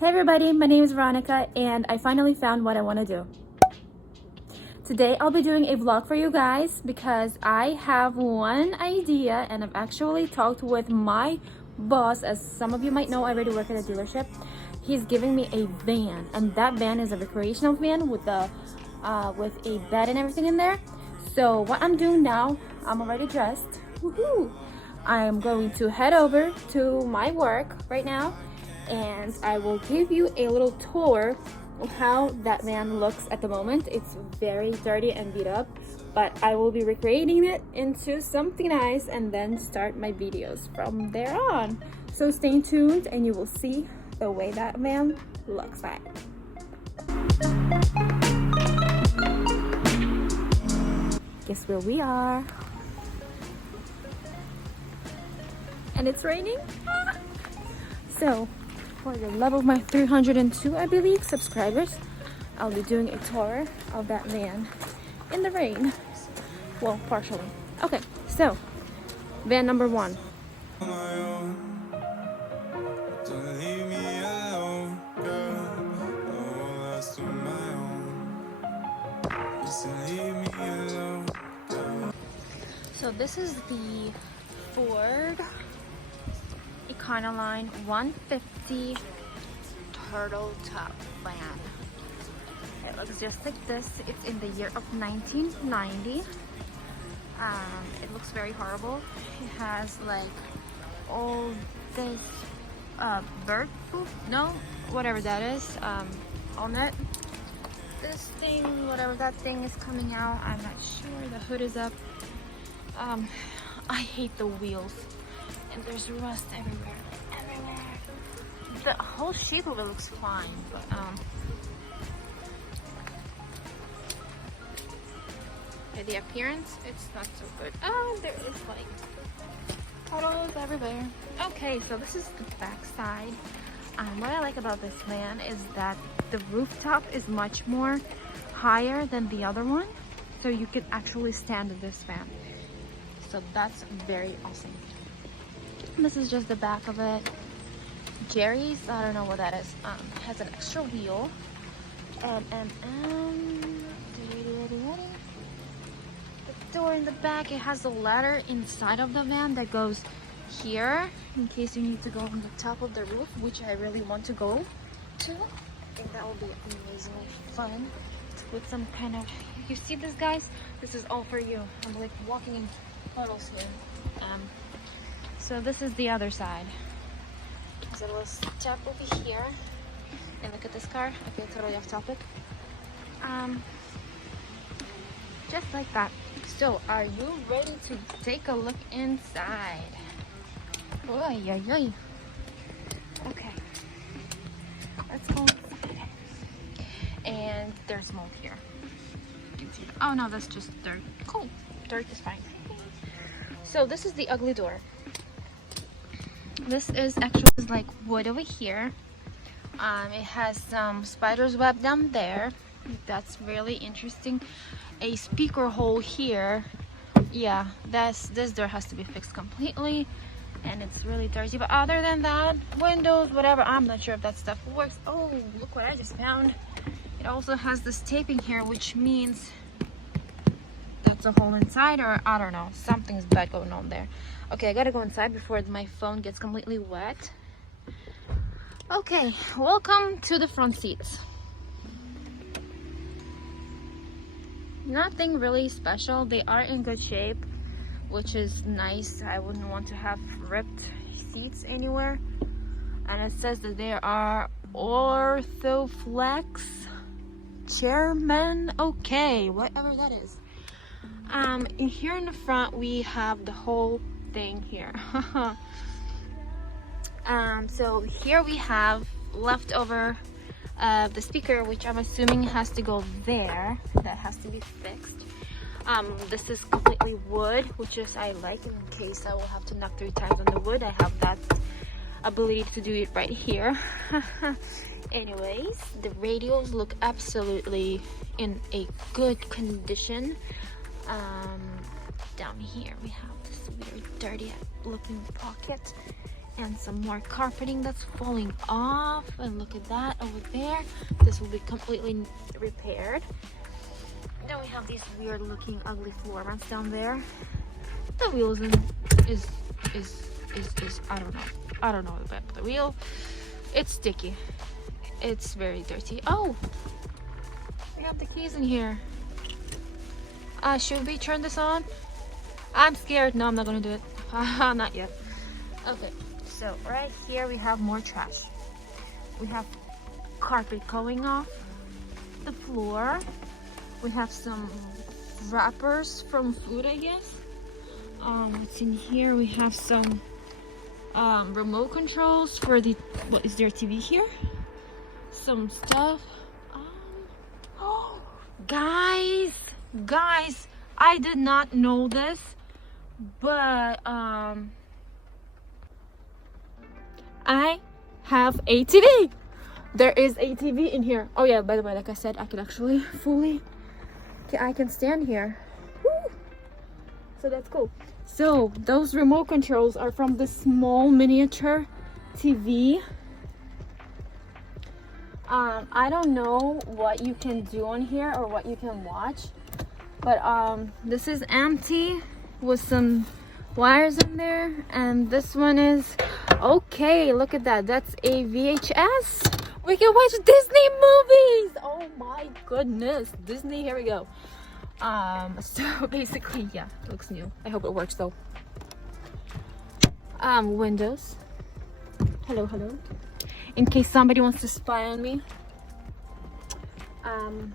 Hey everybody, my name is Veronica and I finally found what I want to do. Today I'll be doing a vlog for you guys because I have one idea and I've actually talked with my boss. As some of you might know, I already work at a dealership. He's giving me a van, and that van is a recreational van with a bed and everything in there. So what I'm doing now, I'm already dressed. Woohoo! I'm going to head over to my work right now and I will give you a little tour of how that van looks at the moment. It's very dirty and beat up, but I will be recreating it into something nice and then start my videos from there on. So stay tuned and you will see the way that van looks like. Guess where we are? And it's raining. So for the love of my 302, I believe, subscribers, I'll be doing a tour of that van in the rain. Well, partially. Okay, so van number one. So this is the Ford Econoline 150 turtle top van. It looks just like this. It's in the year of 1990. It looks very horrible. It has like all this bird poop, no, whatever that is, on it. This thing, whatever that thing is coming out, I'm not sure. The hood is up. I hate the wheels. And there's rust everywhere. The whole shape of it looks fine, but the appearance, it's not so good. Oh, there is like puddles everywhere. Okay, so this is the back side. What I like about this van is that the rooftop is much more higher than the other one, so you can actually stand in this van. So that's very awesome. This is just the back of it. Jerry's, I don't know what that is, has an extra wheel. The door in the back, it has a ladder inside of the van that goes here in case you need to go on the top of the roof, which I really want to go to. I think that will be amazingly fun with some kind of, you see this, guys? This is all for you. I'm like walking in puddles here. So this is the other side. There's a little step over here. And look at this car. Okay, totally off topic. Just like that. So, are you ready to take a look inside? Oy, oy, oy. Okay. Let's go inside. And there's mold here. You can see. Oh no, that's just dirt. Cool. Dirt is fine. So this is the ugly door. This is actually like wood over here. It has some spider's web down there. That's really interesting. A speaker hole here. Yeah, this door has to be fixed completely, and it's really dirty. But other than that, windows, whatever, I'm not sure if that stuff works. Oh, look what I just found. It also has this taping here, which means that's a hole inside, or I don't know, something's bad going on there. Okay, I gotta go inside before my phone gets completely wet. Okay, welcome to the front seats. Nothing really special. They are in good shape, which is nice. I wouldn't want to have ripped seats anywhere. And it says that there are Orthoflex Chairman. Okay, whatever that is. In here in the front, we have the whole thing here. So here we have leftover the speaker, which I'm assuming has to go there. That has to be fixed. This is completely wood, which is I like in case I will have to knock 3 times on the wood. I have that ability to do it right here. Anyways, the radios look absolutely in a good condition. Down here we have this very dirty looking pocket, and some more carpeting that's falling off. And look at that over there. This will be completely repaired. Then we have these weird looking ugly floor mats down there. The wheels is I don't know about the wheel. It's sticky. It's very dirty. Oh, we have the keys in here. Should we turn this on? I'm scared. No, I'm not gonna do it. Not yet. Okay, so right here we have more trash. We have carpet going off the floor. We have some wrappers from food, I guess. What's in here? We have some remote controls for the, what is there, TV here? Some stuff. Oh, guys, I did not know this, but I have a TV. There is a TV in here. Oh yeah, by the way, like I said, I can actually I can stand here. Woo! So that's cool. So those remote controls are from the small miniature TV. I don't know what you can do on here or what you can watch, but this is empty with some wires in there, and this one is okay. Look at that. That's a VHS. We can watch Disney movies. Oh my goodness, Disney. Here we go. So basically, yeah, it looks new. I hope it works though. Windows. Hello. In case somebody wants to spy on me.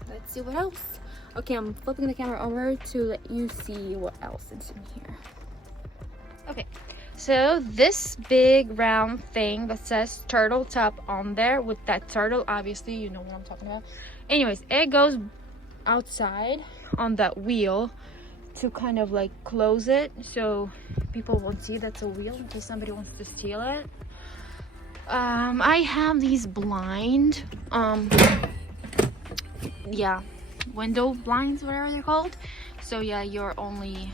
Let's see what else. Okay, I'm flipping the camera over to let you see what else is in here. Okay, so this big round thing that says turtle top on there with that turtle, obviously you know what I'm talking about. Anyways, it goes outside on that wheel to kind of like close it so people won't see that's a wheel in case somebody wants to steal it. I have these blind yeah, window blinds, whatever they're called. So yeah, your only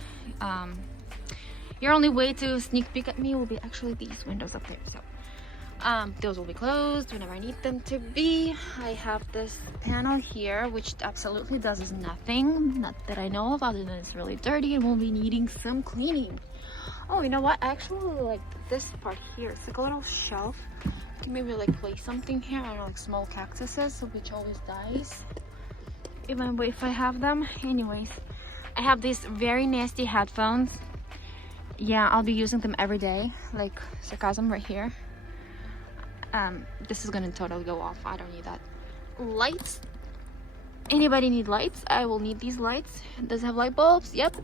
way to sneak peek at me will be actually these windows up there. So those will be closed whenever I need them to be. I have this panel here which absolutely does nothing, not that I know of, other than it's really dirty and will be needing some cleaning. Oh, you know what, I actually like this part here. It's like a little shelf. You can maybe like place something here. I don't know, like small cactuses, which always dies even if I have them. Anyways, I have these very nasty headphones. Yeah, I'll be using them every day. Like sarcasm right here. This is gonna totally go off. I don't need that. Lights. Anybody need lights? I will need these lights. Does it have light bulbs? Yep.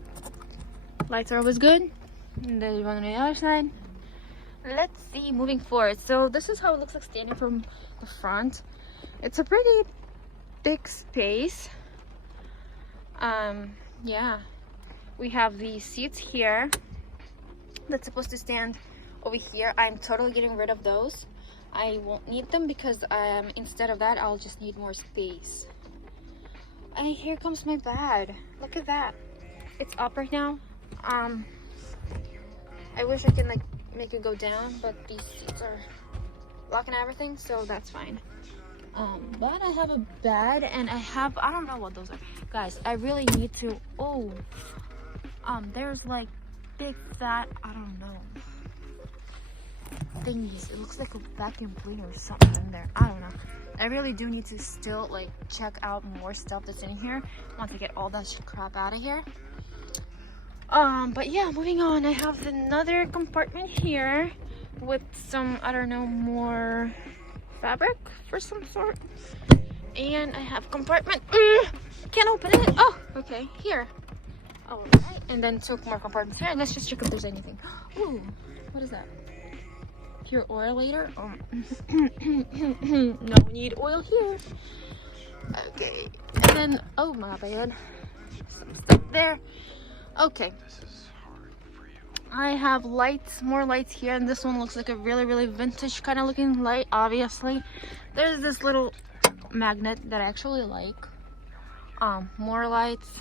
Lights are always good. And there's one on the other side. Let's see, moving forward. So this is how it looks like standing from the front. It's a pretty big space. Yeah, we have these seats here that's supposed to stand over here. I'm totally getting rid of those. I won't need them because instead of that I'll just need more space. And here comes my bed. Look at that, it's up right now. I wish I can like make it go down, but these seats are blocking everything, so that's fine. But I have a bed and I don't know what those are, guys. I really need to, there's like big fat, I don't know, thingies. It looks like a vacuum cleaner or something in there. I don't know. I really do need to still like check out more stuff that's in here once I get all that crap out of here. But yeah, moving on. I have another compartment here with some, I don't know, more fabric for some sort. And I have compartment. Can't open it. Oh, okay, here. All right, and then two more compartments here. Let's just check if there's anything. Ooh, what is that? Pure oil later. No need oil here. Okay, and then oh my bad, some stuff there. Okay, I have lights, more lights here, and this one looks like a really vintage kind of looking light. Obviously, there's this little magnet that I actually like. More lights,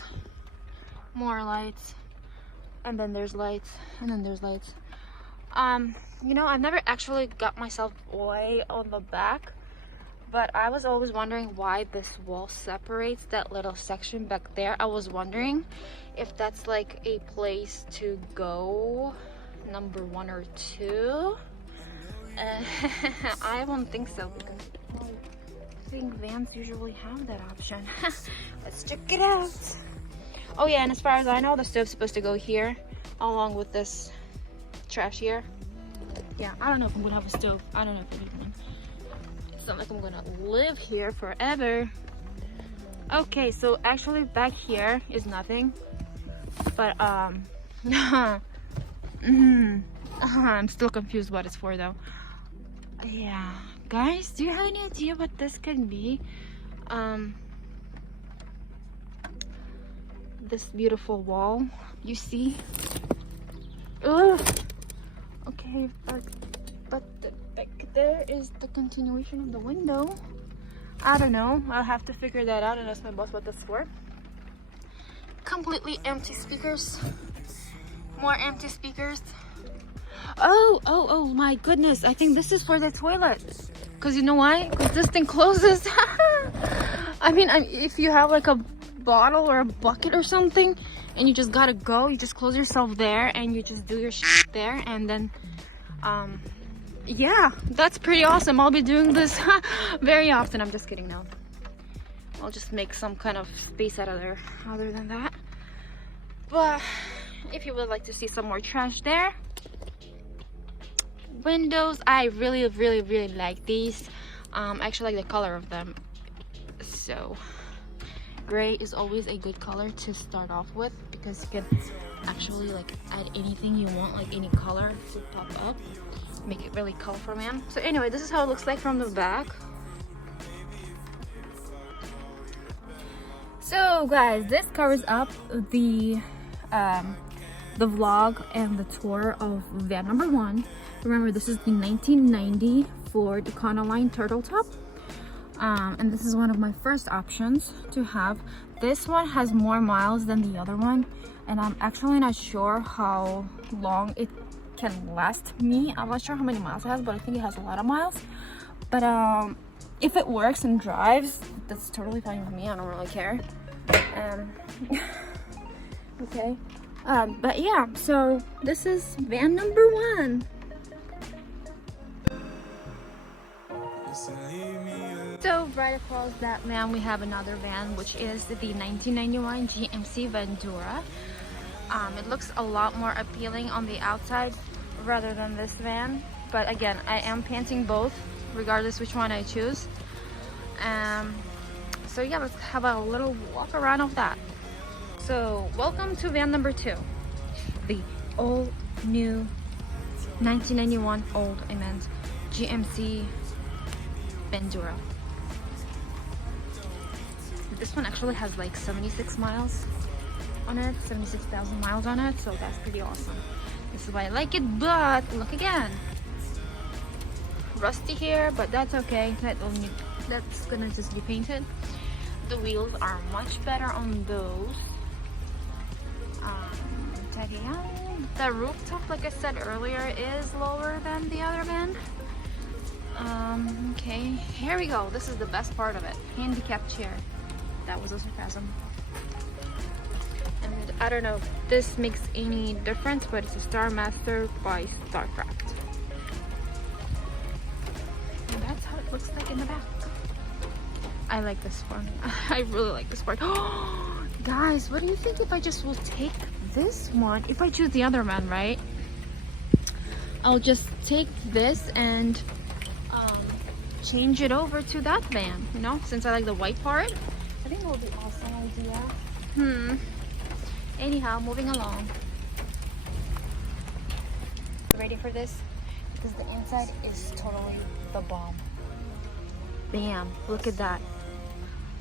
and then there's lights, and then there's lights. You know, I've never actually got myself way on the back, but I was always wondering why this wall separates that little section back there. I was wondering if that's like a place to go, number 1 or 2. I don't think so, because I think vans usually have that option. Let's check it out. Oh yeah, and as far as I know, the stove's supposed to go here along with this trash here. Yeah, I don't know if I'm gonna have a stove. I don't know if I need one. It's not like I'm gonna live here forever. Okay, so actually back here is nothing, but I'm still confused what it's for though. Yeah, guys, do you have any idea what this can be? This beautiful wall, you see? Ugh. Okay, but back there is the continuation of the window. I don't know. I'll have to figure that out and ask my boss what that's for. Completely empty speakers. More empty speakers. Oh my goodness. I think this is for the toilet. Because you know why? Because this thing closes. I mean, if you have like a bottle or a bucket or something and you just gotta go, you just close yourself there and you just do your shit there, and then yeah, that's pretty awesome. I'll be doing this very often. I'm just kidding now. I'll just make some kind of space out of there other than that. But if you would like to see some more trash there, windows, I really like these. I actually like the color of them. So gray is always a good color to start off with, because you can actually like add anything you want, like any color to pop up, make it really colorful, man. So anyway, this is how it looks like from the back. So guys, this covers up the vlog and the tour of van number 1. Remember, this is the 1990 Ford Econoline turtle top. And this is one of my first options to have. This one has more miles than the other one, and I'm actually not sure how long it can last me. I'm not sure how many miles it has, but I think it has a lot of miles. But if it works and drives, that's totally fine with me. I don't really care. Okay. But yeah, so this is van number 1. So right across that van we have another van, which is the 1991 GMC Vandura. It looks a lot more appealing on the outside rather than this van, but again, I am painting both regardless which one I choose. So yeah, let's have a little walk around of that. So welcome to van number 2, the all new 1991 GMC Vandura. This one actually has like 76 miles on it, 76,000 miles on it, so that's pretty awesome. This is why I like it. But look again, rusty here, but that's okay. That's gonna just be painted. The wheels are much better on those. The rooftop, like I said earlier, is lower than the other van. Okay, here we go. This is the best part of it. Handicap chair. That was a sarcasm. And I don't know if this makes any difference, but it's a Star Master by Starcraft. And that's how it looks like in the back. I like this one. I really like this part. Guys, what do you think if I just will take this one? If I choose the other one, right? I'll just take this and change it over to that van, you know, since I like the white part. I think it will be an awesome idea. Anyhow, moving along. Ready for this? Because the inside is totally the bomb. Bam, look at that.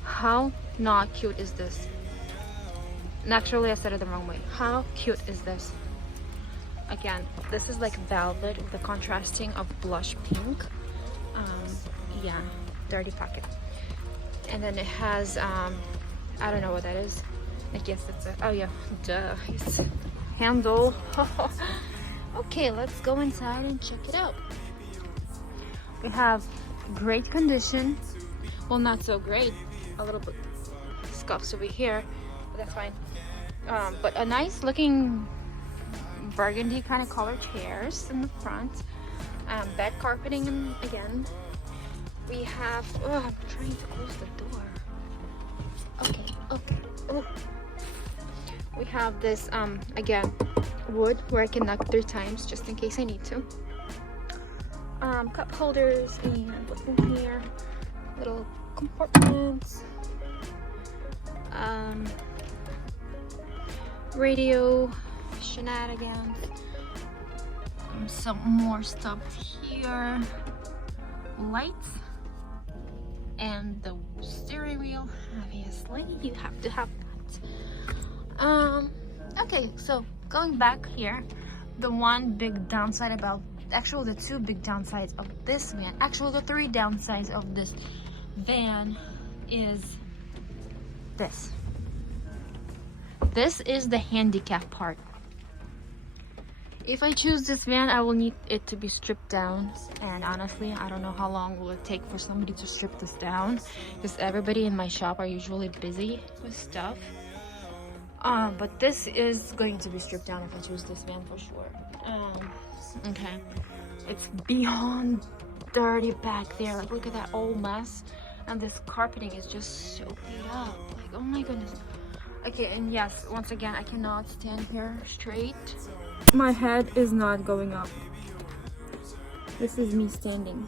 How not cute is this? And actually I said it the wrong way. How cute is this? Again, this is like velvet with the contrasting of blush pink. Yeah, dirty pocket. And then it has I don't know what that is. I guess it's a, oh yeah, duh, it's handle. Okay, let's go inside and check it out. We have great condition. Well, not so great. A little bit scuffs over here, but that's fine. But a nice looking burgundy kind of color chairs in the front. Bed carpeting again. We have, oh, I'm trying to close the door. Okay. Oh. We have this, again, wood where I can knock 3 times just in case I need to. Cup holders and what's in here? Little compartments. Radio shenanigans. Some more stuff here. Lights. And the steering wheel. Obviously, you have to have that. Okay, so going back here, the one big downside about, actually the 2 big downsides of this van, actually the 3 downsides of this van is this. This is the handicap part. If I choose this van, I will need it to be stripped down, and honestly, I don't know how long will it take for somebody to strip this down, because everybody in my shop are usually busy with stuff. But this is going to be stripped down if I choose this van for sure. Okay, it's beyond dirty back there. Like, look at that old mess, and this carpeting is just so beat up. Like, oh my goodness. Okay, and yes, once again, I cannot stand here straight. My head is not going up. This is me standing.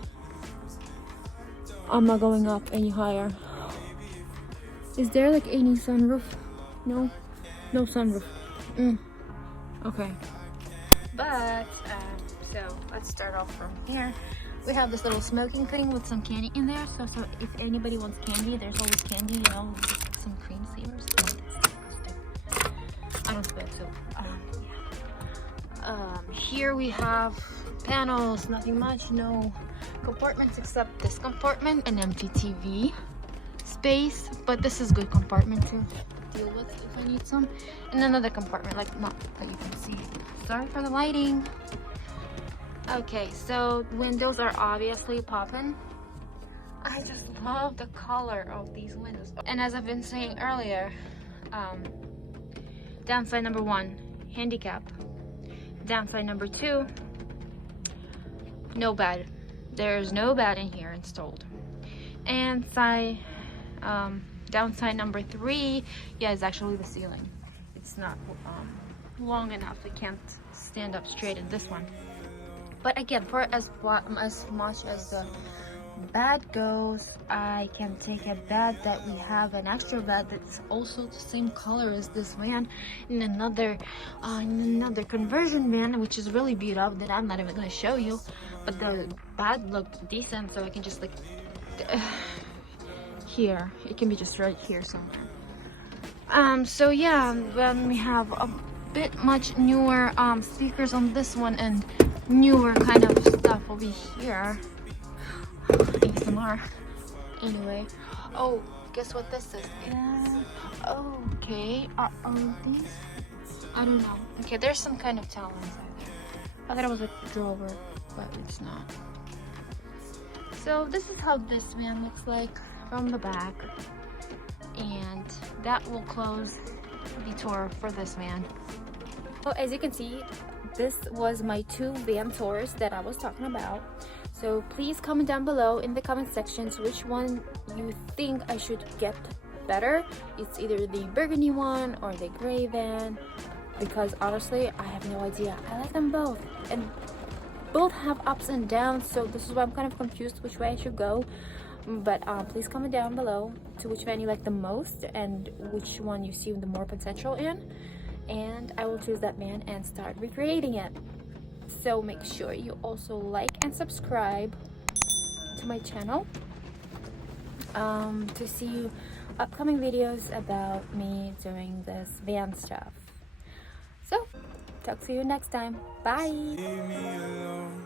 I'm not going up any higher. Is there like any sunroof? No? No sunroof. Okay. But, so let's start off from here. We have this little smoking thing with some candy in there. So if anybody wants candy, there's always candy, you know, just like some cream savers. I don't smoke, so yeah. Here we have panels, nothing much, no compartments except this compartment, an empty TV space, but this is good compartment to deal with if I need some, and another compartment, like not that you can see. Sorry for the lighting. Okay, so windows are obviously popping. I just love the color of these windows, and as I've been saying earlier, downside number 1, handicap. Downside number 2, no bed. There's no bed in here installed. And downside number 3, yeah, is actually the ceiling. It's not long enough. I can't stand up straight in this one. But again, for as much as the bed goes, I can take a bed that we have, an extra bed that's also the same color as this van, in another conversion van, which is really beat up that I'm not even going to show you, but the bed looked decent, so I can just like here, it can be just right here somewhere. So yeah, then we have a bit much newer speakers on this one, and newer kind of stuff over here. ASMR. Anyway, oh, guess what this is? Yeah. Okay, are these? I don't know. Okay, there's some kind of towel inside there. I thought it was a drawer, but it's not. So this is how this van looks like from the back, and that will close the tour for this van. So as you can see, this was my 2 van tours that I was talking about. So please comment down below in the comment sections which one you think I should get better. It's either the burgundy one or the gray van, because honestly I have no idea. I like them both, and both have ups and downs, so this is why I'm kind of confused which way I should go. But please comment down below to which van you like the most and which one you see the more potential in, and I will choose that van and start recreating it. So make sure you also like and subscribe to my channel to see upcoming videos about me doing this van stuff. So talk to you next time. Bye. Leave me alone.